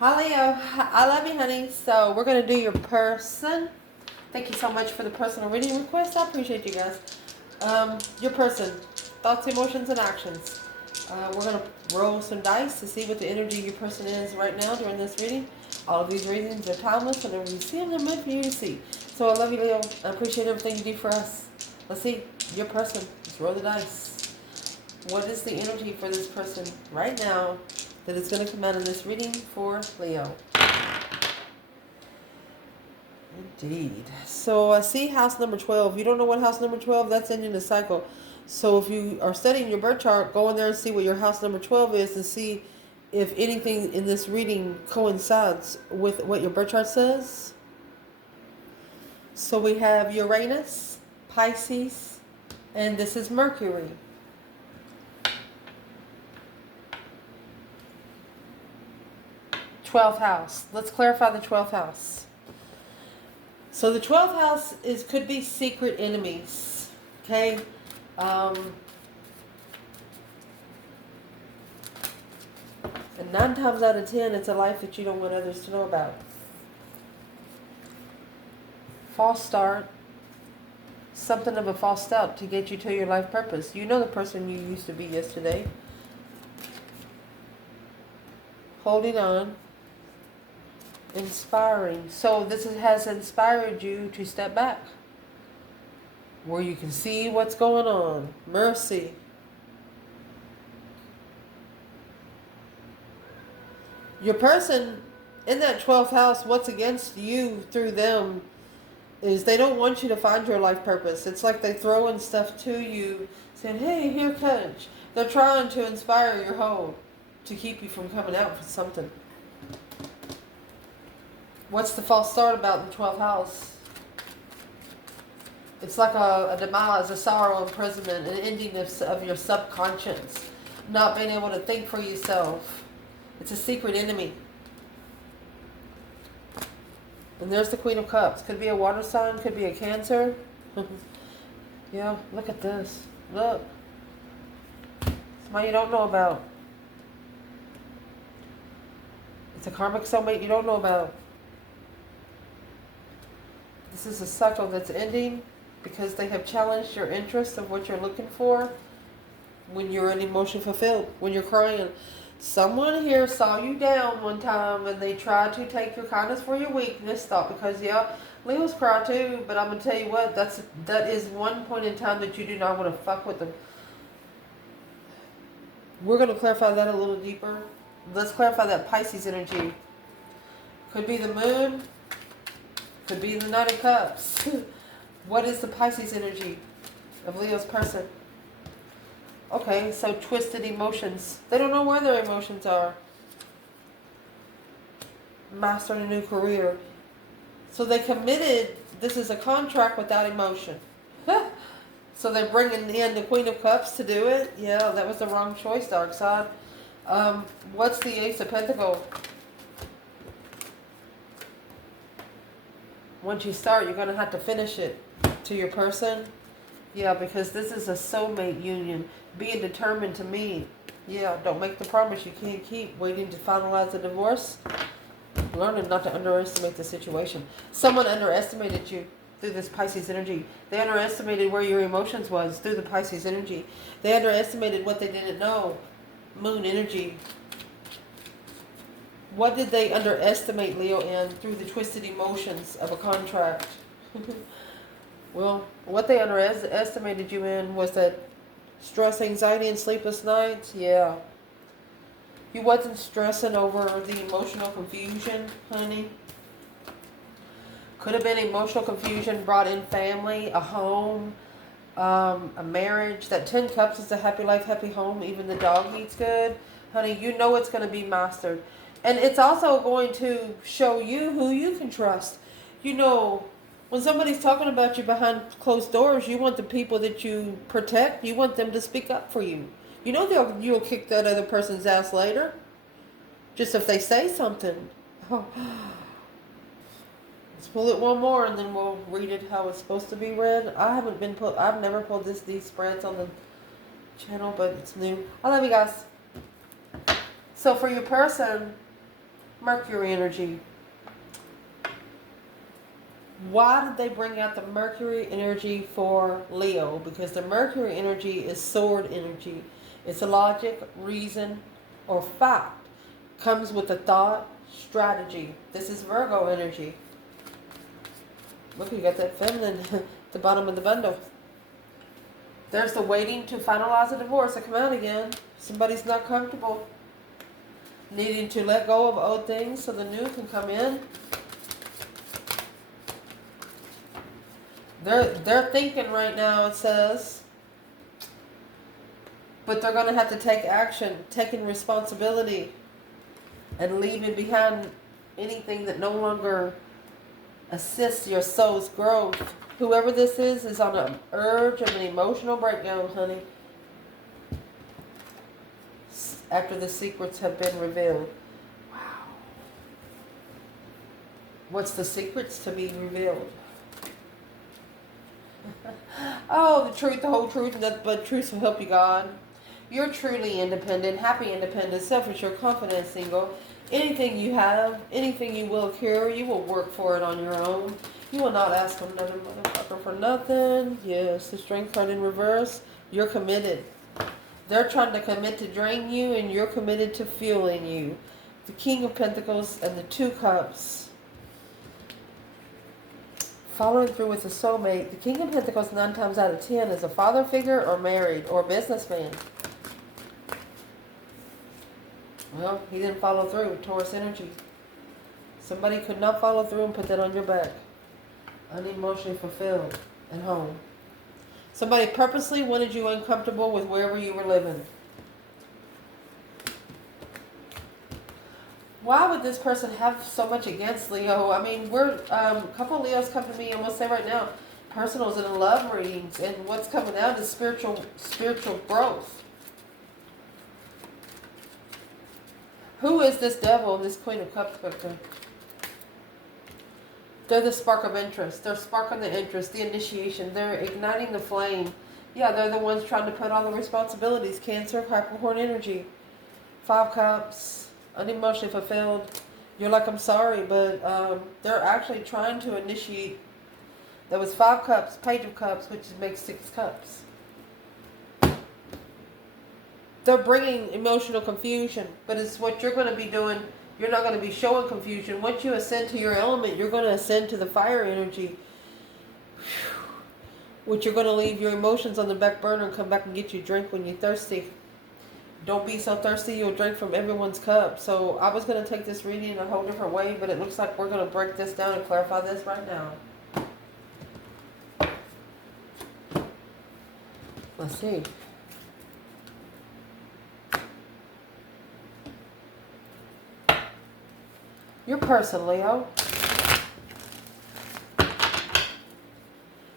Hi Leo, I love you, honey. So we're gonna do your person. Thank you so much for the personal reading request. I appreciate you guys. Your person, thoughts, emotions, and actions. We're gonna roll some dice to see what the energy of your person is right now during this reading. All of these readings are timeless, whenever you see them, they're meant for you to see. So I love you, Leo. I appreciate everything you do for us. Let's see your person. Let's roll the dice. What is the energy for this person right now that is going to come out of this reading for Leo? Indeed. So I see house number 12. You don't know what house number 12? That's ending the cycle. So if you are studying your birth chart, go in there and see what your house number 12 is and see if anything in this reading coincides with what your birth chart says. So we have Uranus, Pisces, and this is Mercury. 12th house. Let's clarify the 12th house. So the 12th house could be secret enemies. Okay? And 9 times out of 10, it's a life that you don't want others to know about. False start. Something of a false start to get you to your life purpose. You know the person you used to be yesterday. Holding on. Inspiring. So this has inspired you to step back where you can see what's going on. Mercy. Your person in that 12th house, what's against you through them is they don't want you to find your life purpose. It's like they throw in stuff to you saying, hey, here, coach. They're trying to inspire your hold to keep you from coming out for something. What's the false start about in the 12th house? It's like a demise, a sorrow, imprisonment, an ending of your subconscious. Not being able to think for yourself. It's a secret enemy. And there's the Queen of Cups. Could be a water sign, could be a Cancer. Yeah, look at this. Look. Somebody you don't know about. It's a karmic soulmate you don't know about. This is a cycle that's ending because they have challenged your interest of what you're looking for when you're in emotion fulfilled, when you're crying. Someone here saw you down one time and they tried to take your kindness for your weakness. Thought because, yeah, Leos cry too, but I'm going to tell you what, that is one point in time that you do not want to fuck with them. We're going to clarify that a little deeper. Let's clarify that Pisces energy. Could be the moon. Could be the Knight of Cups. What is the Pisces energy of Leo's person? Okay, so twisted emotions. They don't know where their emotions are. Mastering a new career. So they committed, this is a contract without emotion. So they're bringing in the Queen of Cups to do it. Yeah, that was the wrong choice, dark side. What's the Ace of Pentacles? Once you start, you're going to have to finish it to your person. Yeah, because this is a soulmate union. Being determined to meet. Yeah, don't make the promise you can't keep. Waiting to finalize the divorce. Learning not to underestimate the situation. Someone underestimated you through this Pisces energy. They underestimated where your emotions was through the Pisces energy. They underestimated what they didn't know. Moon energy. What did they underestimate, Leo, in through the twisted emotions of a contract? Well, what they underestimated you in was that stress, anxiety, and sleepless nights. Yeah. You wasn't stressing over the emotional confusion, honey. Could have been emotional confusion brought in family, a home, a marriage. That 10 cups is a happy life, happy home. Even the dog eats good. Honey, you know it's going to be mastered. And it's also going to show you who you can trust. You know, when somebody's talking about you behind closed doors, you want the people that you protect, you want them to speak up for you. You know you'll kick that other person's ass later. Just if they say something. Let's pull it one more and then we'll read it how it's supposed to be read. I've never pulled these spreads on the channel, but it's new. I love you guys. So for your person, Mercury energy. Why did they bring out the Mercury energy for Leo? Because the Mercury energy is sword energy. It's a logic, reason, or fact. Comes with a thought, strategy. This is Virgo energy. Look, you got that feminine at the bottom of the bundle. There's the waiting to finalize a divorce to come out again. Somebody's not comfortable. Needing to let go of old things so the new can come in. They're thinking right now, it says. But they're going to have to take action, taking responsibility, and leaving behind anything that no longer assists your soul's growth. Whoever this is on an urge of an emotional breakdown, honey. After the secrets have been revealed. Wow. What's the secrets to be revealed? Oh, the truth, the whole truth, and nothing but truth will help you, God. You're truly independent, happy, independent, self-assured, confident, single. Anything you have, anything you will cure, you will work for it on your own. You will not ask another motherfucker for nothing. Yes, the Strength card in reverse. You're committed. They're trying to commit to drain you, and you're committed to fueling you. The King of Pentacles and the Two Cups. Following through with the soulmate. The King of Pentacles 9 times out of 10 is a father figure or married or businessman. Well, he didn't follow through. Taurus energy. Somebody could not follow through and put that on your back. Unemotionally fulfilled at home. Somebody purposely wanted you uncomfortable with wherever you were living. Why would this person have so much against Leo? I mean, we're a couple of Leos come to me, and we'll say right now, personals and love readings, and what's coming out is spiritual growth. Who is this devil and this Queen of Cups victim? They're the spark of interest. They're sparking the interest, the initiation. They're igniting the flame. Yeah, they're the ones trying to put all the responsibilities. Cancer, Capricorn energy. 5 Cups. Unemotionally fulfilled. You're like, I'm sorry, but they're actually trying to initiate. There was 5 Cups, Page of Cups, which makes 6 Cups. They're bringing emotional confusion, but it's what you're going to be doing. You're not going to be showing confusion. Once you ascend to your element, you're going to ascend to the fire energy, which you're going to leave your emotions on the back burner and come back and get you a drink when you're thirsty. Don't be so thirsty you'll drink from everyone's cup. So I was going to take this reading in a whole different way, but it looks like we're going to break this down and clarify this right now. Let's see. Your person, Leo.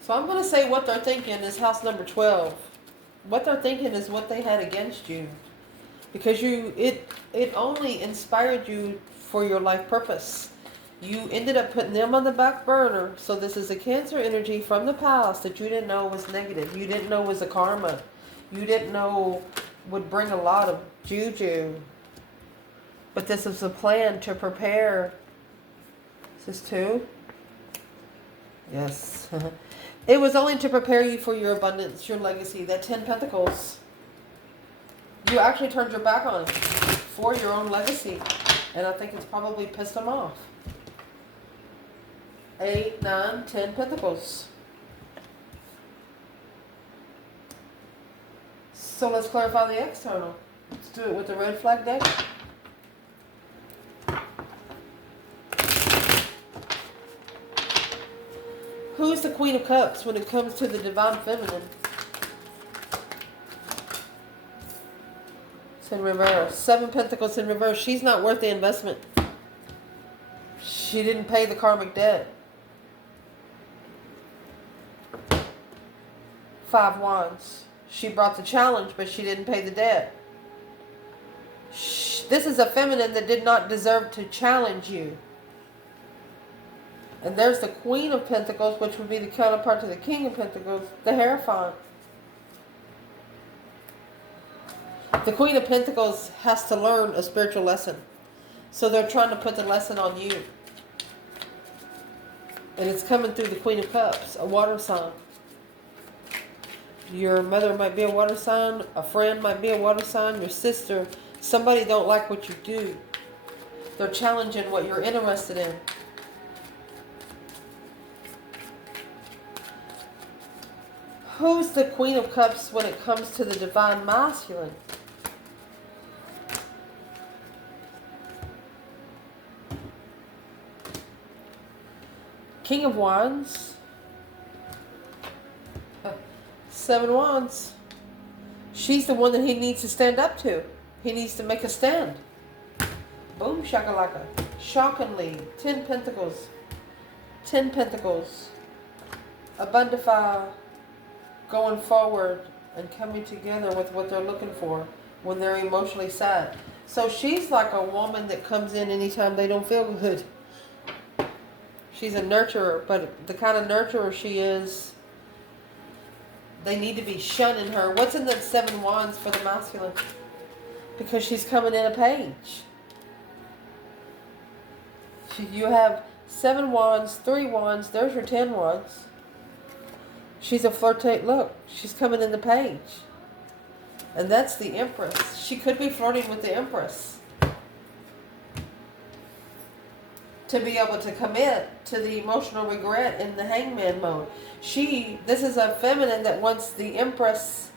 So I'm going to say what they're thinking is house number 12. What they're thinking is what they had against you. Because it only inspired you for your life purpose. You ended up putting them on the back burner. So this is a Cancer energy from the past that you didn't know was negative. You didn't know was a karma. You didn't know would bring a lot of juju. But this is a plan to prepare. Is this 2? Yes. It was only to prepare you for your abundance, your legacy. That 10 Pentacles. You actually turned your back on it for your own legacy. And I think it's probably pissed them off. 8, 9, 10 Pentacles. So let's clarify the external. Let's do it with the red flag deck. Who's the Queen of Cups when it comes to the Divine Feminine? It's in reverse. 7 Pentacles in reverse. She's not worth the investment. She didn't pay the karmic debt. 5 Wands. She brought the challenge, but she didn't pay the debt. This is a feminine that did not deserve to challenge you. And there's the Queen of Pentacles, which would be the counterpart to the King of Pentacles, the Hierophant. The Queen of Pentacles has to learn a spiritual lesson. So they're trying to put the lesson on you. And it's coming through the Queen of Cups, a water sign. Your mother might be a water sign, a friend might be a water sign, your sister. Somebody don't like what you do. They're challenging what you're interested in. Who's the Queen of Cups when it comes to the divine masculine? King of Wands. 7 Wands. She's the one that he needs to stand up to. He needs to make a stand. Boom shakalaka. Shockingly. 10 Pentacles. 10 Pentacles. Abundify. Going forward and coming together with what they're looking for when they're emotionally sad. So she's like a woman that comes in anytime they don't feel good. She's a nurturer, but the kind of nurturer she is, they need to be shunning her. What's in the 7 Wands for the masculine? Because she's coming in a page. You have 7 Wands, 3 Wands, there's your 10 Wands. She's a flirtate. Look, she's coming in the page. And that's the Empress. She could be flirting with the Empress. To be able to commit to the emotional regret in the hangman mode. This is a feminine that wants the Empress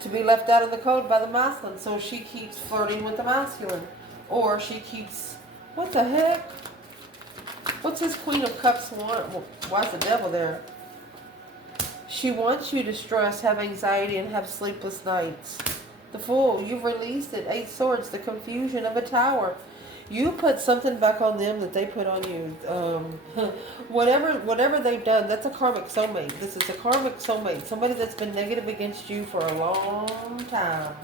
to be left out of the code by the masculine. So she keeps flirting with the masculine. Or she keeps, what the heck? What's this Queen of Cups want? Why's the devil there? She wants you to stress, have anxiety, and have sleepless nights. The Fool, you've released it. 8 Swords, the confusion of a Tower. You put something back on them that they put on you. Whatever they've done, that's a karmic soulmate. This is a karmic soulmate. Somebody that's been negative against you for a long time.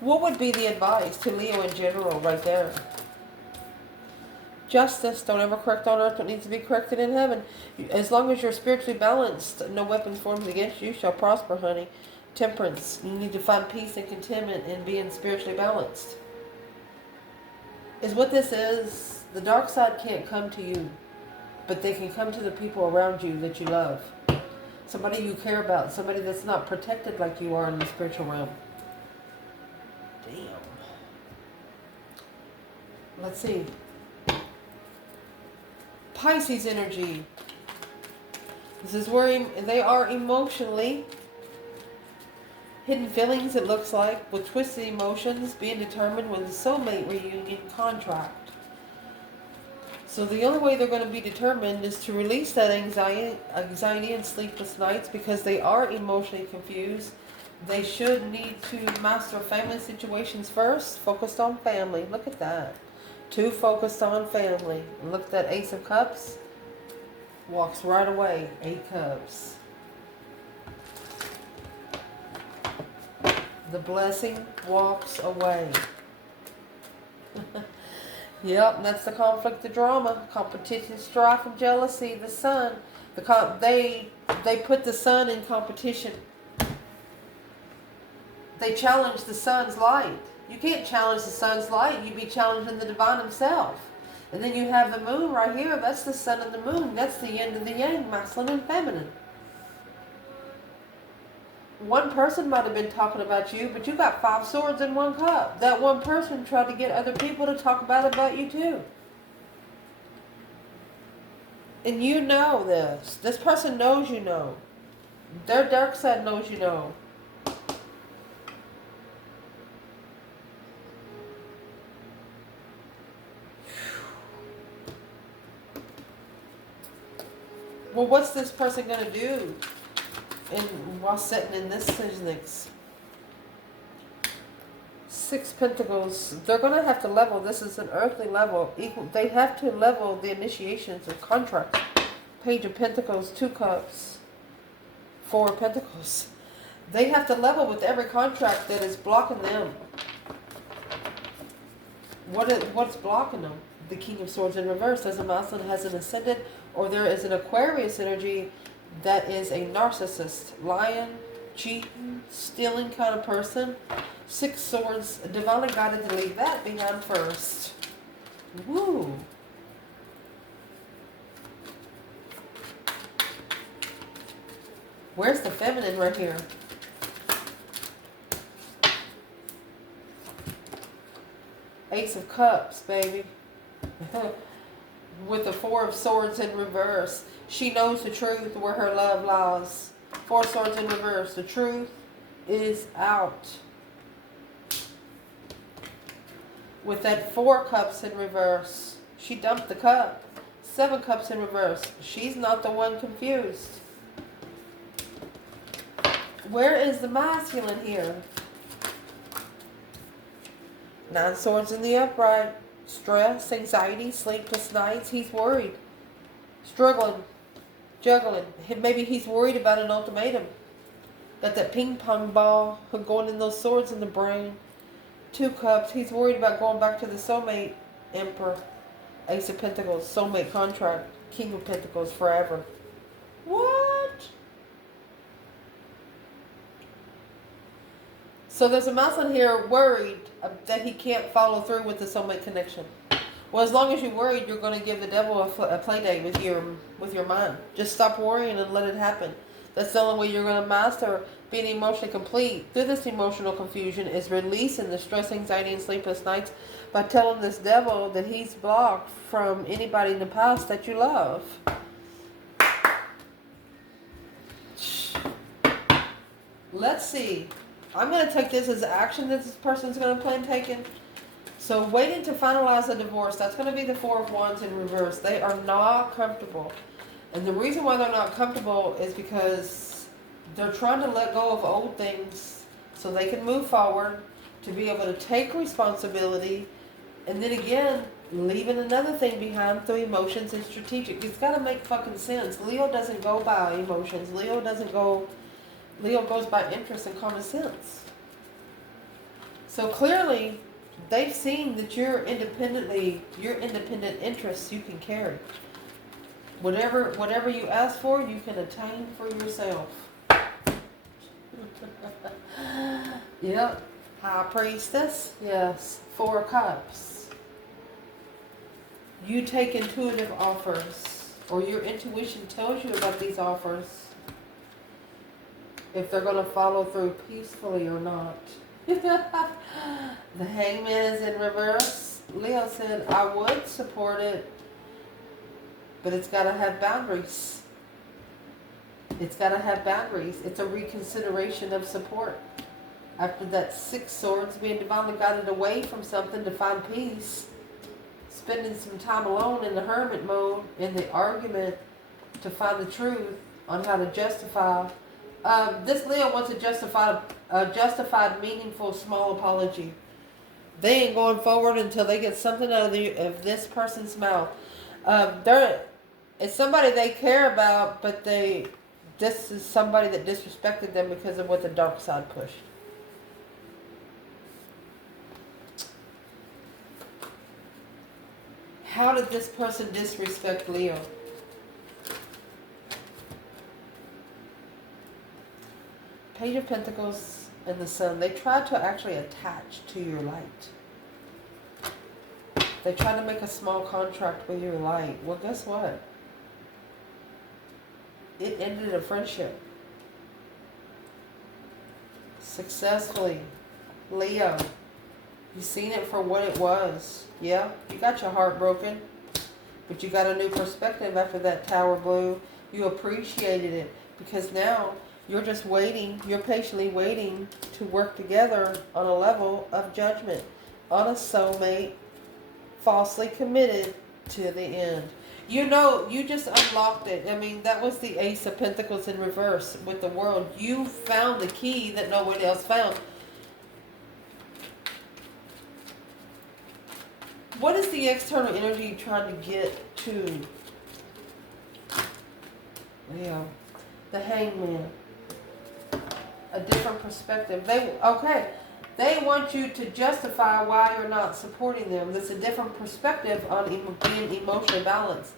What would be the advice to Leo in general right there? Justice. Don't ever correct on earth what needs to be corrected in heaven. As long as you're spiritually balanced, no weapons formed against you shall prosper, honey. Temperance. You need to find peace and contentment in being spiritually balanced. Is what this is. The dark side can't come to you, but they can come to the people around you that you love. Somebody you care about. Somebody that's not protected like you are in the spiritual realm. Damn. Let's see. Pisces energy. This is where they are emotionally. Hidden feelings, it looks like, with twisted emotions being determined when the soulmate reunion contract. So the only way they're going to be determined is to release that anxiety and sleepless nights because they are emotionally confused. They should need to master family situations first. Focused on family. Look at that. Too focused on family. Look at that Ace of Cups. Walks right away. 8 Cups. The blessing walks away. Yep, that's the conflict, the drama, competition, strife, and jealousy. The sun, they put the sun in competition. They challenge the sun's light. You can't challenge the sun's light. You'd be challenging the divine himself. And then you have the moon right here. That's the sun and the moon. That's the yin and the yang, masculine and feminine. One person might have been talking about you, but you got 5 swords in 1 cup. That one person tried to get other people to talk about you too. And you know this. This person knows you know. Their dark side knows you know. Well, what's this person going to do while sitting in this Signix? 6 Pentacles. They're going to have to level. This is an earthly level. They have to level the initiations of contracts. Page of Pentacles, 2 Cups, 4 Pentacles. They have to level with every contract that is blocking them. What's blocking them? The King of Swords in reverse. As a masculine has an ascendant, or there is an Aquarius energy that is a narcissist. Lion, cheating, stealing kind of person. 6 Swords, divinely guided to leave that behind first. Woo. Where's the feminine right here? Ace of Cups, baby. With the 4 of Swords in reverse. She knows the truth where her love lies. 4 Swords in reverse. The truth is out. With that 4 Cups in reverse. She dumped the cup. 7 Cups in reverse. She's not the one confused. Where is the masculine here? 9 Swords in the upright. Stress, anxiety, sleepless nights. He's worried. Struggling. Juggling. Maybe he's worried about an ultimatum. Got that ping pong ball going in those swords in the brain. 2 Cups. He's worried about going back to the soulmate. Emperor. Ace of Pentacles. Soulmate contract. King of Pentacles. Forever. What? So there's a masculine here worried that he can't follow through with the soulmate connection. Well, as long as you're worried, you're going to give the devil a play date with your mind. Just stop worrying and let it happen. That's the only way you're going to master being emotionally complete through this emotional confusion, is releasing the stress, anxiety, and sleepless nights by telling this devil that he's blocked from anybody in the past that you love. Let's see. I'm going to take this as action that this person's going to plan taking. So waiting to finalize a divorce. That's going to be the 4 of Wands in reverse. They are not comfortable. And the reason why they're not comfortable is because they're trying to let go of old things so they can move forward, to be able to take responsibility, and then again, leaving another thing behind through emotions and strategic. It's got to make fucking sense. Leo doesn't go by emotions. Leo goes by interest and common sense. So clearly, they've seen that your independent interests you can carry. Whatever you ask for, you can attain for yourself. Yep. High Priestess. Yes. 4 Cups. You take intuitive offers, or your intuition tells you about these offers, if they're going to follow through peacefully or not. The Hangman is in reverse. Leo said, I would support it, but it's got to have boundaries. It's got to have boundaries. It's a reconsideration of support. After that 6 Swords, being divinely guided away from something to find peace, spending some time alone in the hermit mode, in the argument, to find the truth on how to justify. This Leo wants a justified, meaningful, small apology. They ain't going forward until they get something out of this person's mouth. It's somebody they care about, but this is somebody that disrespected them because of what the dark side pushed. How did this person disrespect Leo? Page of Pentacles and the Sun. They tried to actually attach to your light. They tried to make a small contract with your light. Well, guess what? It ended a friendship. Successfully. Leo. You seen it for what it was. Yeah, you got your heart broken, but you got a new perspective after that Tower Blue. You appreciated it because now you're just waiting. You're patiently waiting to work together on a level of judgment, on a soulmate, falsely committed to the end. You know, you just unlocked it. I mean, that was the Ace of Pentacles in reverse with the World. You found the key that no one else found. What is the external energy you're trying to get to? Leo. The Hangman. A different perspective. They want you to justify why you're not supporting them. That's a different perspective on being emotionally balanced.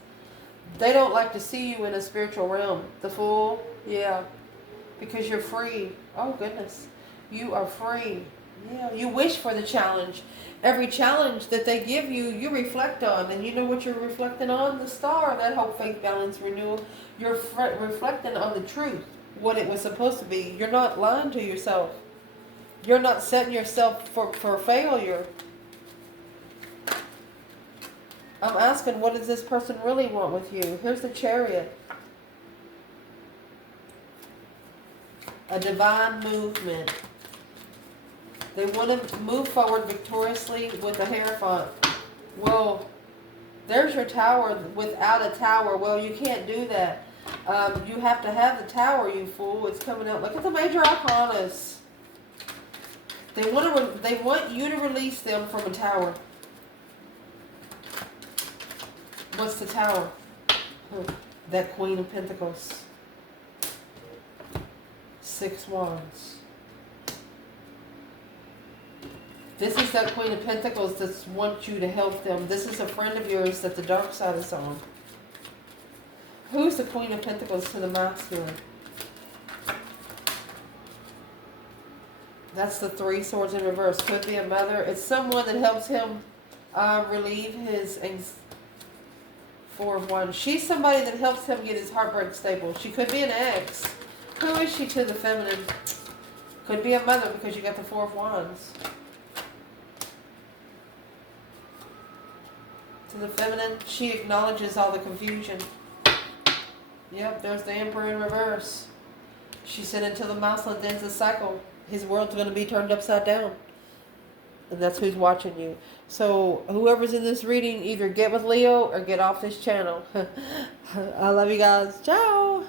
They don't like to see you in a spiritual realm. The Fool, yeah. because you're free. Oh, goodness. You are free. Yeah, you wish for the challenge. Every challenge that they give you, you reflect on. And you know what you're reflecting on? The star, that hope, faith, balance, renewal. You're reflecting on the truth, what it was supposed to be. You're not lying to yourself. You're not setting yourself for failure. I'm asking, what does this person really want with you? Here's the Chariot. A divine movement. They want to move forward victoriously with the Hierophant. Well, there's your Tower without a tower. Well, you can't do that. You have to have the Tower, you fool. It's coming out. Look at the major arcanas. They want you to release them from a tower. What's the Tower? That Queen of Pentacles. 6 Wands. This is that Queen of Pentacles that wants you to help them. This is a friend of yours that the dark side is on. Who's the Queen of Pentacles to the masculine? That's the 3 Swords in reverse. Could be a mother. It's someone that helps him relieve his 4 of Wands. She's somebody that helps him get his heartbreak stable. She could be an ex. Who is she to the feminine? Could be a mother because you got the 4 of Wands. To the feminine, she acknowledges all the confusion. Yep, there's the Emperor in reverse. She said until the masculine ends the cycle, his world's going to be turned upside down. And that's who's watching you. So whoever's in this reading, either get with Leo or get off this channel. I love you guys. Ciao.